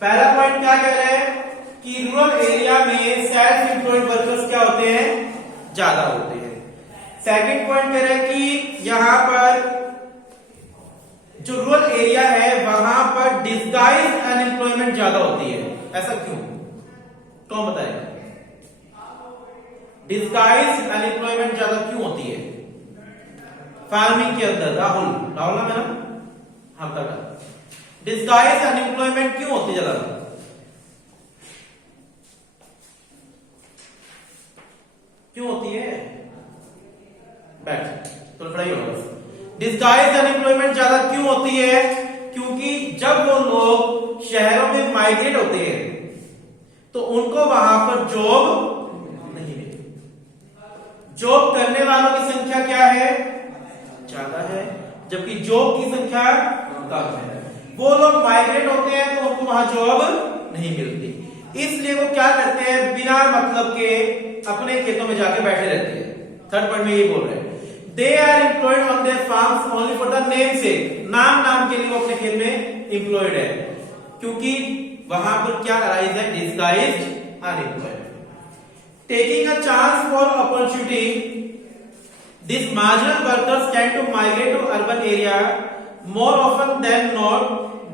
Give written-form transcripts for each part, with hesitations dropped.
पहला पॉइंट क्या कह रहे हैं कि रूरल एरिया में सेल्फ एम्प्लॉयड वर्कर्स क्या होते हैं, ज्यादा होते हैं। सेकंड पॉइंट कह रहे हैं कि यहां पर जो रूरल एरिया है वहां पर डिस्गाइज अनएम्प्लॉयमेंट ज्यादा होती है। ऐसा क्यों, कौन बताएगा? डिस्गाइज अनएम्प्लॉयमेंट ज्यादा क्यों होती है फार्मिंग के अंदर? राहुल ना मैडम, हाँ बेटा, डिस्गाइज अनएम्प्लॉयमेंट क्यों होती है ज्यादा? क्यों होती है? बैठ तो खड़ा ही होगा बस। डिस्गाइज अनएम्प्लॉयमेंट ज्यादा क्यों होती है? क्योंकि जब वो लोग शहरों में माइग्रेट होते हैं तो उनको वहां पर जॉब नहीं मिलती। जॉब करने वालों की संख्या क्या है, ज्यादा है, जबकि जॉब की संख्या कम है। वो लोग माइग्रेट होते हैं तो उनको वहां जॉब नहीं मिलती, इसलिए वो क्या करते हैं, बिना मतलब के अपने खेतों में जाके बैठे रहते हैं। थर्ड पॉइंट में ये बोल रहे हैं they are employed on their farms only for the name sake, नाम के लिए वो अपने खेत में एम्प्लॉयड है, क्योंकि वहां पर क्या अराइज है, disguised unemployment. Taking a chance for opportunity, this marginal workers can to migrate to urban area more often than not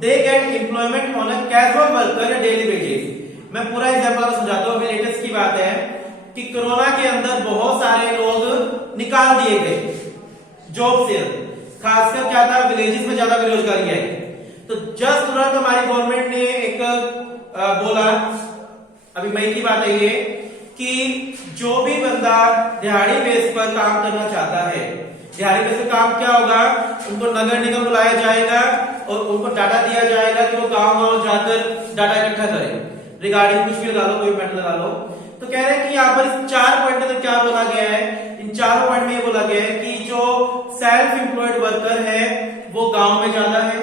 they get employment on a casual worker या daily wages। मैं पूरा example समझाता हूँ। अभी latest की बात है कि कोरोना के अंदर बहुत सारे लोग निकाल दिए गए जॉब से, खासकर क्या था, विलेजेस में ज्यादा बेरोजगारी है। तो जस्ट तुरंत हमारी गवर्नमेंट ने एक बोला, अभी मई की बात है ये, कि जो भी बंदा दिहाड़ी बेस पर काम करना चाहता है, दिहाड़ी बेस पर काम क्या होगा, उनको नगर निगम बुलाया जाएगा और उनको डाटा दिया जाएगा कि वो गांव जाकर डाटा इकट्ठा करें रिगार्डिंग कुछ भी लगा लो, कोई मैटर लगा लो। तो कह रहे हैं कि यहाँ पर इस 4 पॉइंट में तो क्या बोला गया है, इन 4 पॉइंट में ये बोला गया है कि जो सेल्फ एम्प्लॉयड वर्कर है वो गांव में ज्यादा है,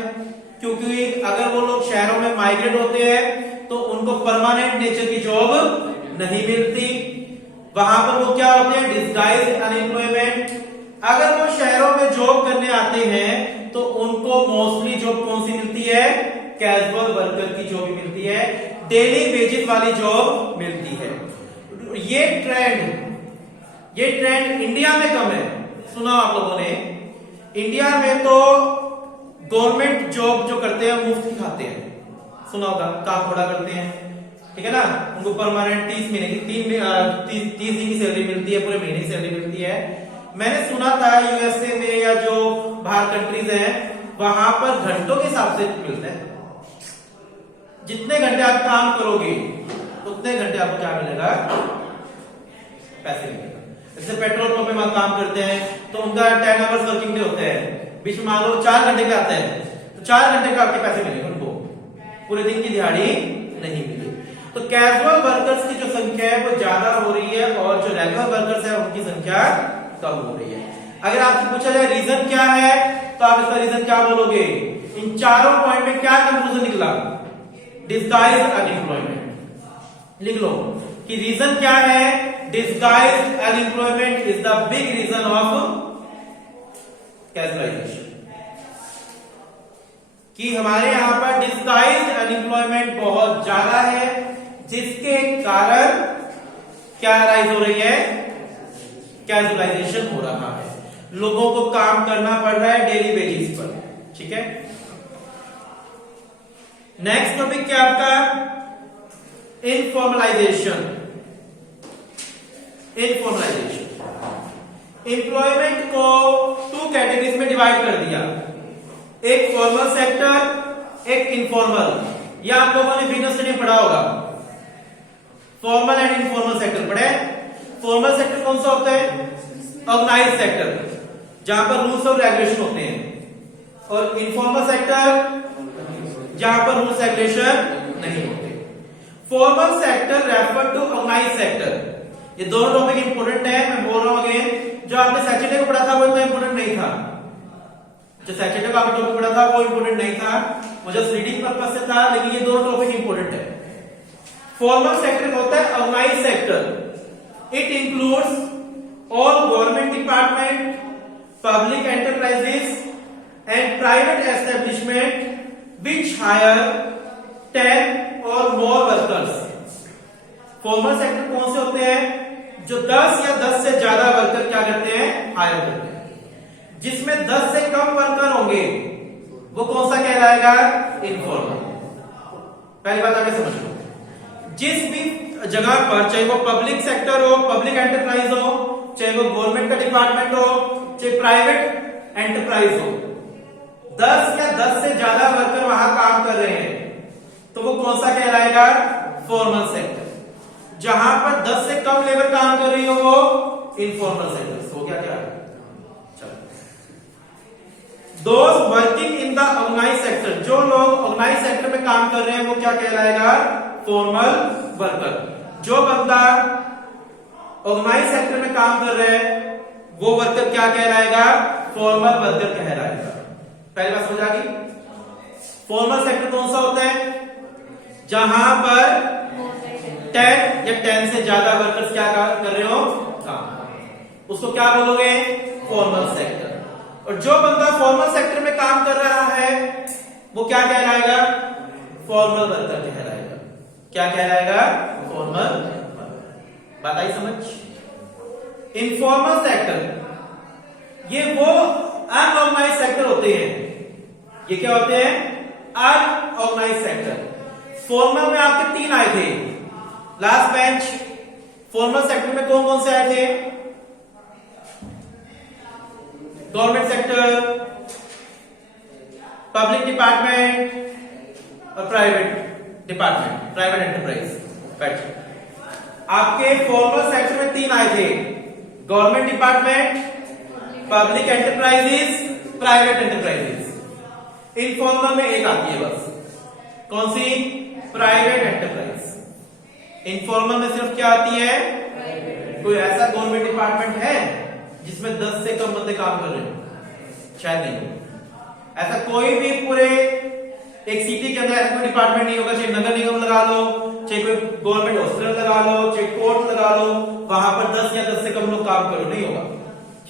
क्योंकि अगर वो लोग शहरों में माइग्रेट होते हैं तो उनको परमानेंट नेचर की जॉब नहीं मिलती। वहां पर वो क्या होते हैं, डिस्गाइज्ड अनएम्प्लॉयमेंट। अगर वो शहरों में जॉब करने आते हैं तो उनको मोस्टली जॉब कौन सी मिलती है, कैजुअल वर्कर की जॉब मिलती है, डेली वेजेस वाली जॉब मिलती है। ये ट्रेंड इंडिया में कम है, सुना आप लोगों ने। इंडिया में तो गवर्नमेंट जॉब जो करते हैं मुफ्त ही खाते हैं, सुना होगा, काम थोड़ा करते हैं, ठीक है ना, उनको परमानेंट 30 महीने की 30 दिन की सैलरी मिलती है, पूरे महीने की सैलरी मिलती है। मैंने सुना था यूएसए में या जो बाहर कंट्रीज हैं वहां पर घंटों के हिसाब से मिलता है, जितने घंटे आप काम करोगे उतने घंटे आपको क्या मिलेगा, पैसे मिलेगा। जैसे पेट्रोल पंप में काम करते हैं तो उनका 10 आवर्स वर्किंग डे होते हैं, बीच में मान लो 4 घंटे के आते हैं तो 4 घंटे का आपके पैसे मिलेंगे, उनको पूरे दिन की दिहाड़ी नहीं मिली। तो कैजुअल वर्कर्स की जो संख्या है वो ज्यादा हो रही है और जो रेगुलर वर्कर्स है उनकी संख्या कम हो रही है। अगर आपसे पूछा जाए रीजन क्या है तो आप इसका रीजन क्या बोलोगे? इन 4 पॉइंट में क्या कंक्लूजन निकला? Disguised unemployment. लिख लो कि रीजन क्या है, disguised unemployment is the big reason of casualisation. कि हमारे यहां पर डिस्गाइज्ड अनएम्प्लॉयमेंट बहुत ज्यादा है, जिसके कारण क्या राइज हो रही है, कैजुअलाइजेशन हो रहा है, लोगों को काम करना पड़ रहा है डेली बेसिस पर। ठीक है, नेक्स्ट टॉपिक क्या आपका, इनफॉर्मलाइजेशन। एम्प्लॉयमेंट को 2 कैटेगरीज में डिवाइड कर दिया, एक फॉर्मल सेक्टर, एक इनफॉर्मल। यह आप लोगों ने बिजनेस स्टडी पढ़ा होगा, फॉर्मल एंड इनफॉर्मल सेक्टर पढ़े। फॉर्मल सेक्टर कौन सा होता है, ऑर्गेनाइज्ड सेक्टर, जहां पर रूल्स और रेगुलेशन होते हैं, और इनफॉर्मल सेक्टर जहां पर रूल्स रेगुलेशन नहीं होते। Formal sector refer to organised sector. ये दोनों टॉपिक इंपोर्टेंट है, मैं बोल रहा हूं अगेन। जो आपने सैटरडे को पढ़ा था वो इतना इंपोर्टेंट नहीं था, जो सैटरडे को आपने टॉपिक पढ़ा था वो इंपोर्टेंट नहीं था, वो जस्ट रीडिंग पर्पस से था, लेकिन ये दोनों टॉपिक इंपोर्टेंट है। फॉर्मल सेक्टर होता है organised sector. It includes all government department, public enterprises and private establishment which hire 10 formal sector कौन से होते हैं? जो 10 या 10 से ज्यादा वर्कर क्या करते हैं? हायर करते हैं। जिसमें 10 से कम वर्कर होंगे वो कौन सा कहलाएगा? इनफॉर्मल। पहली बात आगे समझ लो। जिस भी जगह पर, चाहे वो पब्लिक सेक्टर हो, पब्लिक एंटरप्राइज हो, चाहे वो गवर्नमेंट का डिपार्टमेंट हो, चाहे प्राइवेट एंटरप्राइज हो, 10 या 10 से ज्यादा वर्कर वहां काम कर रहे हैं तो वो कौन सा कहलाएगा? Formal sector. जहां पर 10 से कम लेबर काम कर रही हो वो इनफॉर्मल सेक्टर हो गया। क्या those working in the organise sector, जो लोग ऑर्गेनाइज सेक्टर में काम कर रहे हैं वो क्या कहलाएगा? Formal worker. जो बंदा ऑर्गेनाइज सेक्टर में काम कर रहे हैं वो वर्कर क्या कहलाएगा? फॉर्मल वर्कर कहलाएगा। पहली बात समझ आ गई? फॉर्मल सेक्टर कौन सा होता है? जहां पर 10 या 10 से ज्यादा वर्कर्स क्या कर रहे हो? काम। उसको क्या बोलोगे? Formal sector. और जो बंदा फॉर्मल सेक्टर में काम कर रहा है वो क्या कहलाएगा? फॉर्मल वर्कर कहलाएगा। क्या कहलाएगा? फॉर्मल। बात आई समझ? इनफॉर्मल सेक्टर ये वो अनऑर्गेनाइज सेक्टर होते हैं। ये क्या होते हैं? Unorganised sector. फॉर्मल में आपके 3 आए थे लास्ट बेंच। फॉर्मल सेक्टर में कौन कौन से आए थे? गवर्नमेंट सेक्टर, पब्लिक डिपार्टमेंट और प्राइवेट डिपार्टमेंट, प्राइवेट एंटरप्राइज। आपके फॉर्मल सेक्टर में 3 आए थे, government department, public enterprises, private enterprises. Informal में एक आती है बस। कौन सी? Private enterprise. इनफॉर्मल में सिर्फ क्या आती है? कोई ऐसा गवर्नमेंट डिपार्टमेंट है जिसमें 10 से कम बंदे काम कर रहे हो? शायद नहीं। ऐसा कोई भी पूरे एक सिटी के अंदर ऐसा कोई डिपार्टमेंट नहीं होगा। चाहे नगर निगम लगा लो, चाहे कोई गवर्नमेंट हॉस्पिटल लगा लो, चाहे कोर्ट लगा लो, वहां पर 10 या 10 से कम लोग काम करो, नहीं होगा।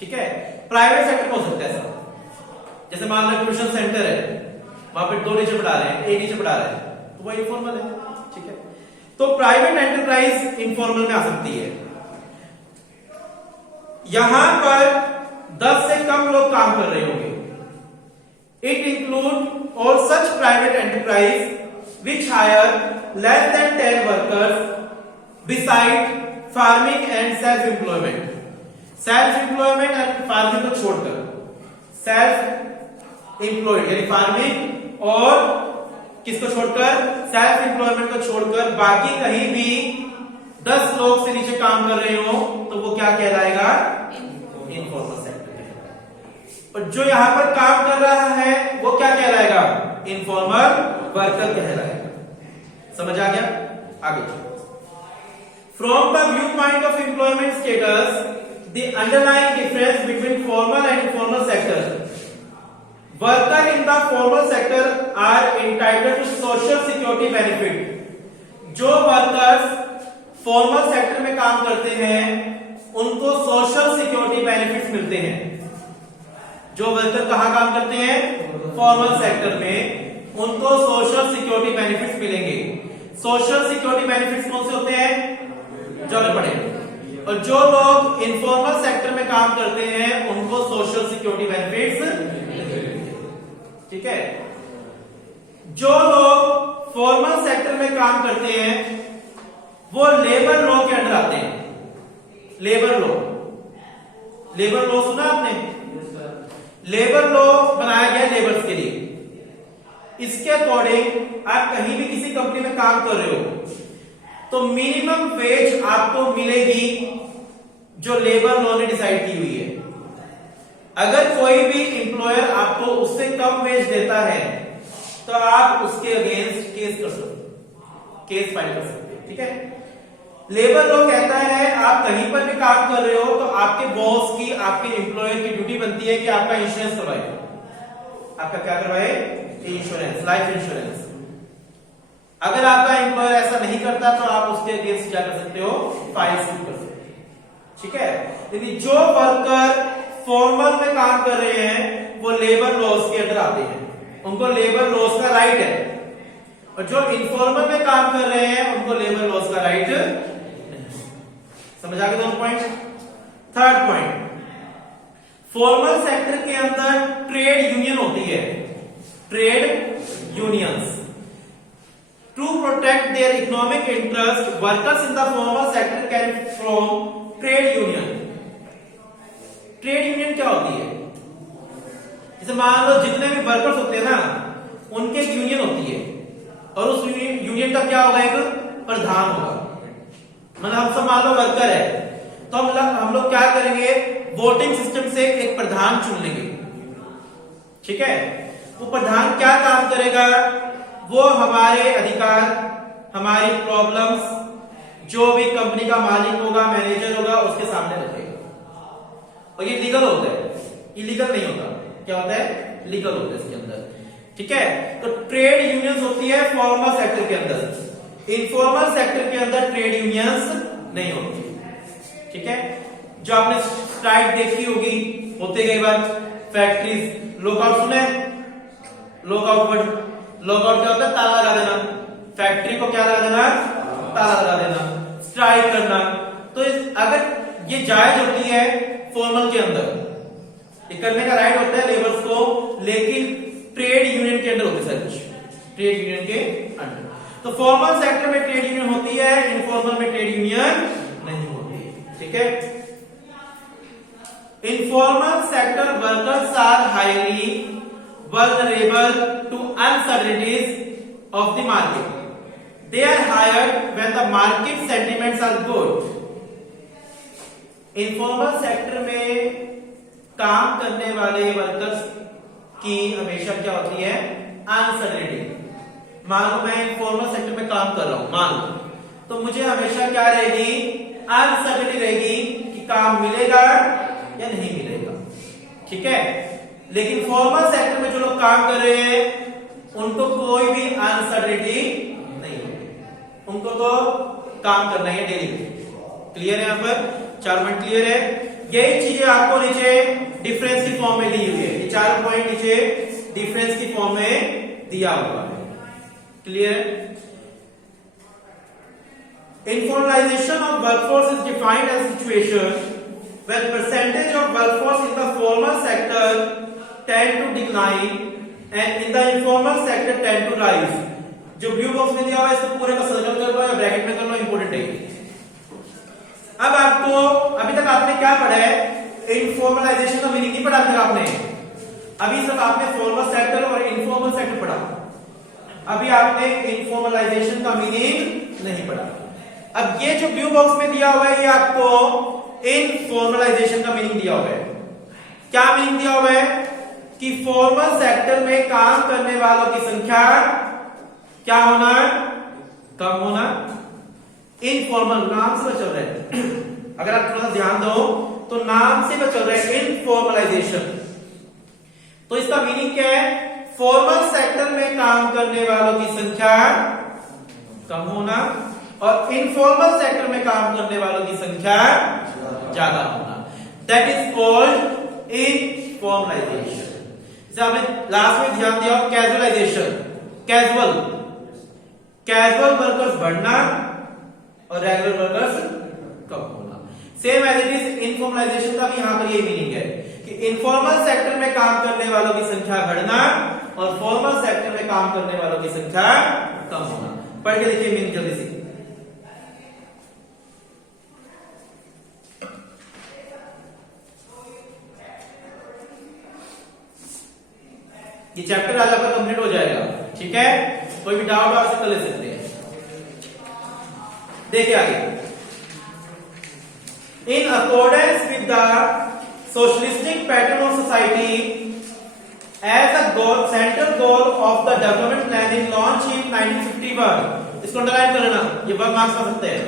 ठीक है? प्राइवेट सेक्टर में हो सकता है ऐसा। जैसे मान लो ट्यूशन सेंटर है, वहां पर 2 टीचर पढ़ा रहे हैं, एक टीचर पढ़ा रहे हैं, तो वह इनफॉर्मल है। ठीक है? तो प्राइवेट एंटरप्राइज इनफॉर्मल में आ सकती है। यहां पर 10 से कम लोग काम कर रहे होंगे। It include all such private enterprise which hire less than 10 workers beside farming and self employment. Self employment and farming को छोड़कर, सेल्फ एम्प्लॉयड यानी फार्मिंग और किसको छोड़कर? सेल्फ एम्प्लॉयमेंट को छोड़कर बाकी कहीं भी 10 लोग से नीचे काम कर रहे हो तो वो क्या कहलाएगा? Informal sector. और जो यहां पर काम कर रहा है वो क्या कहलाएगा? इनफॉर्मल वर्कर कहलाएगा। समझ आ गया? आगे from the view point of employment status, the underlying difference between formal and informal sector, worker in the formal sector are entitled to social security benefit. जो वर्कर्स फॉर्मल सेक्टर में काम करते हैं उनको सोशल सिक्योरिटी बेनिफिट्स मिलते हैं। जो worker कहां काम करते हैं? फॉर्मल सेक्टर में, उनको सोशल सिक्योरिटी बेनिफिट्स मिलेंगे। सोशल सिक्योरिटी बेनिफिट्स कौन से होते हैं? जो हमें पढ़े। और जो लोग इनफॉर्मल सेक्टर में काम करते हैं उनको सोशल सिक्योरिटी बेनिफिट्स। ठीक है? जो लोग फॉर्मल सेक्टर में काम करते हैं वो लेबर लॉ के अंडर आते हैं। लेबर लॉ, लेबर लॉ सुना आपने? लेबर लॉ बनाया गया लेबर्स के लिए। इसके अकॉर्डिंग आप कहीं भी किसी कंपनी में काम कर रहे हो तो मिनिमम वेज आपको मिलेगी जो लेबर लॉ ने डिसाइड की हुई है। अगर कोई भी एम्प्लॉयर आपको उससे कम वेज देता है तो आप उसके अगेंस्ट केस कर सकते हो, केस फाइल कर सकते हो। ठीक है? लेबर लॉ कहता है आप कहीं पर भी काम कर रहे हो तो आपके बॉस की, आपके एम्प्लॉयर की ड्यूटी बनती है कि आपका इंश्योरेंस करवाए। आपका क्या करवाए? Insurance, life insurance. अगर आपका एम्प्लॉयर ऐसा नहीं करता तो आप उसके अगेंस्ट क्या कर सकते हो? फाइल सूट कर सकते हो। ठीक है? यदि जो वर्कर फॉर्मल में काम कर रहे हैं वो लेबर लॉज के अंदर आते हैं, उनको लेबर लॉज का राइट है। और जो इनफॉर्मल में काम कर रहे हैं उनको लेबर लॉज का राइट समझ आ गए दोनों point. Third point, formal sector के अंदर ट्रेड यूनियन होती है, trade unions. To protect their economic interest workers in the formal sector can form trade union. Trade union क्या होती है? जैसे मान लो जितने भी वर्कर्स होते हैं ना, उनके एक यूनियन होती है, और उस यूनियन का क्या होगा? एक प्रधान होगा। मतलब हम सब मान लो वर्कर है, तो हम लोग क्या करेंगे? वोटिंग सिस्टम से एक प्रधान चुन लेंगे, ठीक है? वो प्रधान क्या काम करेगा? वो हमारे अधिकार, हमारी प्रॉब्लम्स, जो भी कंपनी का मालिक होगा, मैनेजर होगा, उसके सामने रखेगा। और ये लीगल होता है, इलीगल नहीं होता। क्या होता है? लीगल होता है इसके अंदर, ठीक है? तो ट्रेड यूनियंस होती है फॉर्मल सेक्टर के अंदर। इनफॉर्मल सेक्टर के अंदर ट्रेड यूनियंस नहीं होती, ठीक है? जो आपने स्ट्राइक देखी होगी, होते कई बार फैक्ट्रीज, लॉकआउट सुने? लॉकआउट क्या होता है? ताला लगा देना, फैक्ट्री को क्या लगा देना? ताला लगा देना, स्ट्राइक करना। तो अगर ये जायज होती है फॉर्मल के अंदर, ये करने का राइट होता है लेबर्स को, लेकिन ट्रेड यूनियन के अंडर होती है सच, ट्रेड यूनियन के अंडर। तो फॉर्मल सेक्टर में ट्रेड यूनियन होती है, इनफॉर्मल में ट्रेड यूनियन नहीं होती, ठीक है? Informal sector workers are highly vulnerable to uncertainties of the market. They are hired when the market sentiments are good. Informal sector में काम करने वाले वर्कर्स की हमेशा क्या होती है? अनसर्टेनिटी। मान लो मैं इनफॉर्मल सेक्टर में काम कर रहा हूं, मान लो, तो मुझे हमेशा क्या रहेगी? अनसर्टेनिटी रहेगी कि काम मिलेगा या नहीं मिलेगा, ठीक है? लेकिन फॉर्मल सेक्टर में जो लोग काम कर रहे हैं, उनको कोई भी अनसर्टेनिटी नहीं होगी, उनको तो काम करना है डेली। क्लियर है? यहां पर 4 पॉइंट क्लियर है। यही चीजें आपको नीचे डिफरेंस की फॉर्म में दी हुई है, ये 4 पॉइंट नीचे डिफरेंस की फॉर्म में दिया हुआ है। Clear? Informalisation of workforce is defined as situation when percentage of workforce in the formal sector tend to decline and in the informal sector tend to rise. जो ब्लू बॉक्स में दिया हुआ है इसको पूरे का सर्कल कर लो या ब्रैकेट में कर लो, इंपॉर्टेंट है। अब आपको, अभी तक आपने क्या पढ़ा है? इनफॉर्मलाइजेशन का मीनिंग नहीं पढ़ा अभी तक आपने। अभी सिर्फ आपने फॉर्मल सेक्टर और इनफॉर्मल सेक्टर पढ़ा, अभी आपने इनफॉर्मलाइजेशन का मीनिंग नहीं पढ़ा। अब ये जो ब्लू बॉक्स में दिया हुआ है, ये आपको इनफॉर्मलाइजेशन का मीनिंग दिया हुआ है। क्या मीनिंग दिया हुआ है? कि फॉर्मल सेक्टर में काम करने वालों की संख्या क्या होना? कम होना। इनफॉर्मल नाम से चल रहा है, अगर आप थोड़ा ध्यान दो तो नाम से चल रहा है इनफॉर्मलाइजेशन। तो इसका मीनिंग क्या है? फॉर्मल सेक्टर में काम करने वालों की संख्या कम होना और इनफॉर्मल सेक्टर में काम करने वालों की संख्या ज्यादा होना। That is called informalisation. जैसे आपने लास्ट में ध्यान दिया कैजुअलाइजेशन, कैजुअल वर्कर्स बढ़ना और रेगुलर वर्कर्स कम होना। Same as it is informalisation का भी यहां पर ये मीनिंग है कि इनफॉर्मल सेक्टर में काम करने वालों की संख्या बढ़ना और फॉर्मल सेक्टर में काम करने वालों की संख्या कम होना। पढ़ के देखिए मीनिंग जल्दी से। ये चैप्टर आज आपका कंप्लीट हो जाएगा, ठीक है? कोई भी डाउट आप कर ले सकते हैं। देखिए आगे, in accordance with the socialistic pattern of society as a goal, central goal of the development planning launch in 1951। इसको अंडरलाइन कर लेना, ये वर्ड मार्क्स कर सकते हैं।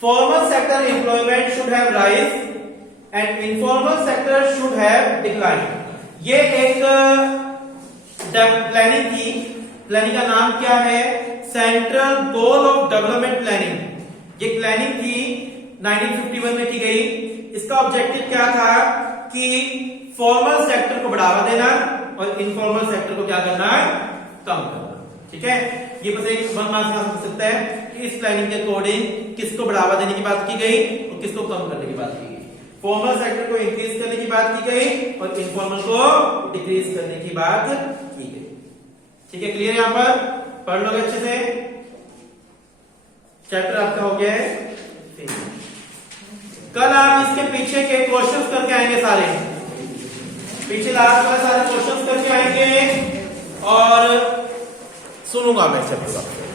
Formal sector employment should have rise and informal sector should have decline. ये एक planning थी, प्लानिंग का नाम क्या है? Central goal of development planning. ये प्लानिंग थी 1951 में की गई। इसका ऑब्जेक्टिव क्या था? कि फॉर्मल सेक्टर को बढ़ावा देना और इनफॉर्मल सेक्टर को क्या करना? कम करना, ठीक है? ये बस एक 1 मार्क्स में पूछ सकता है कि इस प्लानिंग के अकॉर्डिंग किसको बढ़ावा देने की बात की गई और किसको कम करने की बात की गई। फॉर्मल सेक्टर को इंक्रीज करने की बात की गई और इनफॉर्मल को डिक्रीज करने की बात की गई। ठीक है, क्लियर यहां पर पढ़ लोगे अच्छे से। चैप्टर आपका हो गया है। कल आप इसके पीछे के क्वेश्चंस करके आएंगे, सारे पीछे लास्ट वाले सारे क्वेश्चंस करके आएंगे और सुनूंगा मैं चैप्टर का।